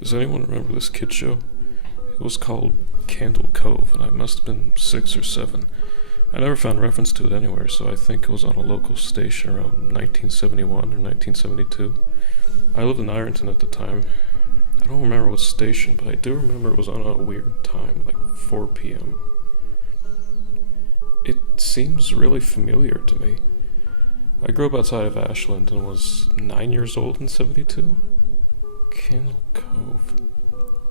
Does anyone remember this kid show? It was called Cove, and I must have been 6 or 7. I never found reference to it anywhere, so I think it was on a local station around 1971 or 1972. I lived in Ironton at the time. I don't remember what station, but I do remember it was on a weird time, like 4 p.m. It seems really familiar to me. I grew up outside of Ashland and was 9 years old in 72? Candle Cove.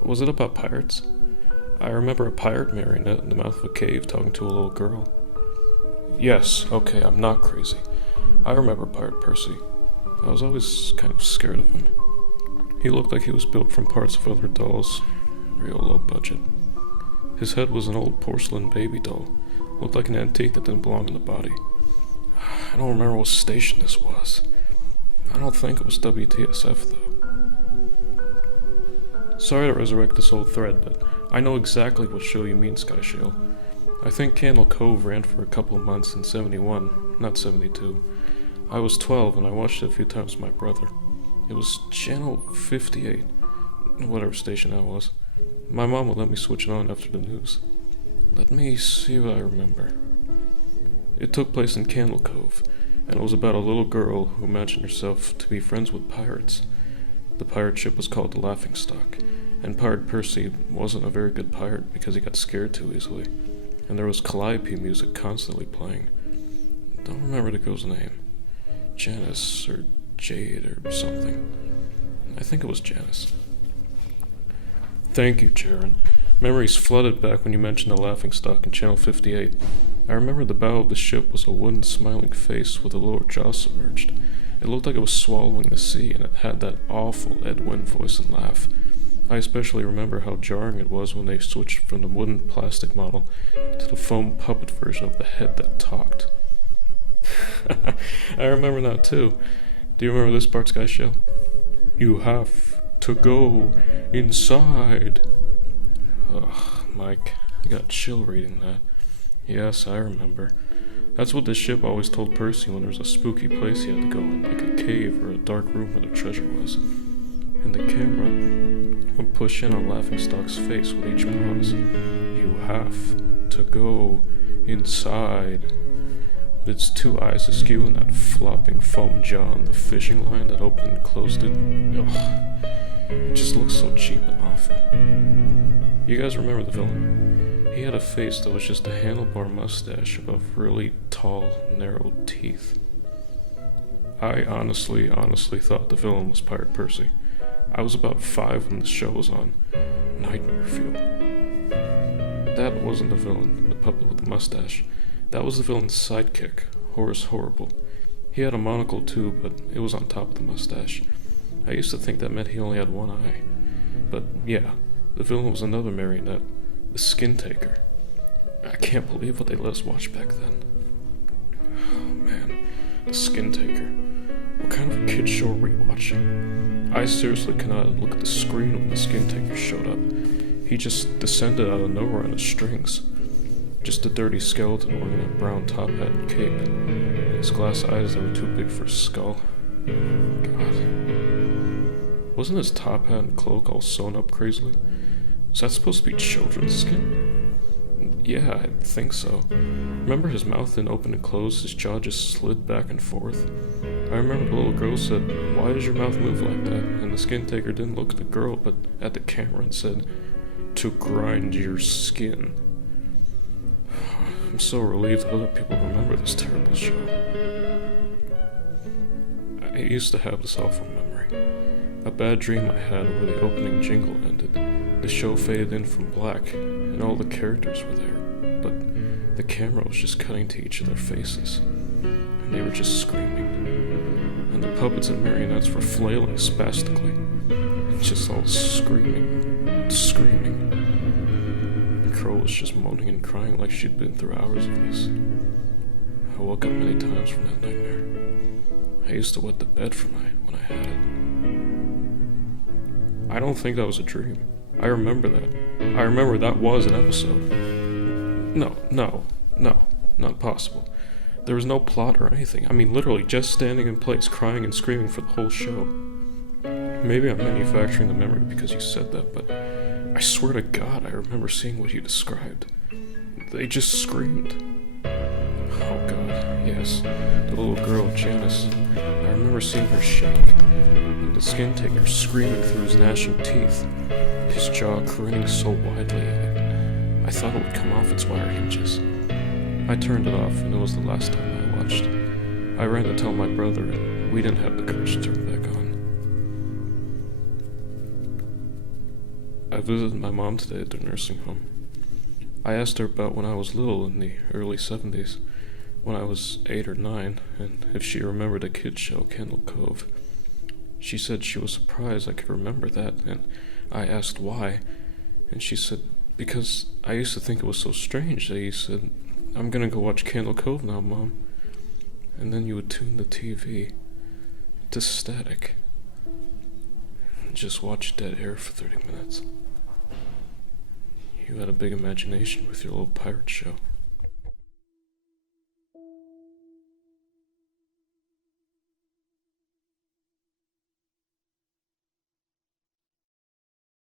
Was it about pirates? I remember a pirate marionette in the mouth of a cave talking to a little girl. Yes, okay, I'm not crazy. I remember Pirate Percy. I was always kind of scared of him. He looked like he was built from parts of other dolls. Real low budget. His head was an old porcelain baby doll. Looked like an antique that didn't belong in the body. I don't remember what station this was. I don't think it was WTSF though. Sorry to resurrect this old thread, but I know exactly what show you mean, Skyshale. I think Candle Cove ran for a couple of months in 71, not 72. I was 12 and I watched it a few times with my brother. It was channel 58, whatever station that was. My mom would let me switch it on after the news. Let me see what I remember. It took place in Candle Cove, and it was about a little girl who imagined herself to be friends with pirates. The pirate ship was called the Laughingstock, and Pirate Percy wasn't a very good pirate because he got scared too easily, and there was calliope music constantly playing. Don't remember the girl's name. Janice, or Jade, or something. I think it was Janice. Thank you, Jaren. Memories flooded back when you mentioned the Laughingstock in Channel 58. I remember the bow of the ship was a wooden smiling face with the lower jaw submerged. It looked like it was swallowing the sea, and it had that awful Ed Wynn voice and laugh. I especially remember how jarring it was when they switched from the wooden plastic model to the foam puppet version of the head that talked. I remember that too. Do you remember this part, Skyshale? You have to go inside. Ugh, Mike, I got a chill reading that. Yes, I remember. That's what the ship always told Percy when there was a spooky place he had to go in, like a cave or a dark room where the treasure was. And the camera would push in on Laughingstock's face with each pause. You have to go inside. With its two eyes askew and that flopping foam jaw and the fishing line that opened and closed it. Ugh. It just looks so cheap and awful. You guys remember the villain? He had a face that was just a handlebar mustache above really tall, narrow teeth. I honestly thought the villain was Pirate Percy. I was about 5 when the show was on. Nightmare fuel. That wasn't the villain, the puppet with the mustache. That was the villain's sidekick, Horace Horrible. He had a monocle too, but it was on top of the mustache. I used to think that meant he only had one eye. But yeah, the villain was another marionette, the Skin Taker. I can't believe what they let us watch back then. Oh man, the Skin Taker. What kind of a kid show are we watching? I seriously cannot look at the screen when the Skin Taker showed up. He just descended out of nowhere on his strings. Just a dirty skeleton wearing a brown top hat and cape. And his glass eyes that were too big for his skull. God. Wasn't his top hat and cloak all sewn up crazily? Was that supposed to be children's skin? Yeah, I think so. Remember his mouth didn't open and close, his jaw just slid back and forth? I remember the little girl said, "Why does your mouth move like that?" And the Skin Taker didn't look at the girl, but at the camera and said, "To grind your skin." I'm so relieved that other people remember this terrible show. I used to have this awful memory. A bad dream I had where the opening jingle ended. The show faded in from black, and all the characters were there, but the camera was just cutting to each of their faces, and they were just screaming. And the puppets and marionettes were flailing spastically, and just all screaming, and screaming. The girl was just moaning and crying like she'd been through hours of this. I woke up many times from that nightmare. I used to wet the bed for night when I had it. I don't think that was a dream. I remember that. I remember that was an episode. No, not possible. There was no plot or anything. I mean, literally just standing in place, crying and screaming for the whole show. Maybe I'm manufacturing the memory because you said that, but I swear to God, I remember seeing what you described. They just screamed. Oh God, yes. The little girl, Janice. I remember seeing her shake, and the skin taker screaming through his gnashing teeth, his jaw grinning so widely, I thought it would come off its wire hinges. I turned it off, and it was the last time I watched. I ran to tell my brother, and we didn't have the courage to turn it back on. I visited my mom today at their nursing home. I asked her about when I was little in the early 70s, when I was 8 or 9, and if she remembered a kids show, Cove. She said she was surprised I could remember that, and I asked why, and she said, because I used to think it was so strange that you said, "I'm gonna go watch Cove now, Mom." And then you would tune the TV to static and just watch dead air for 30 minutes. You had a big imagination with your little pirate show.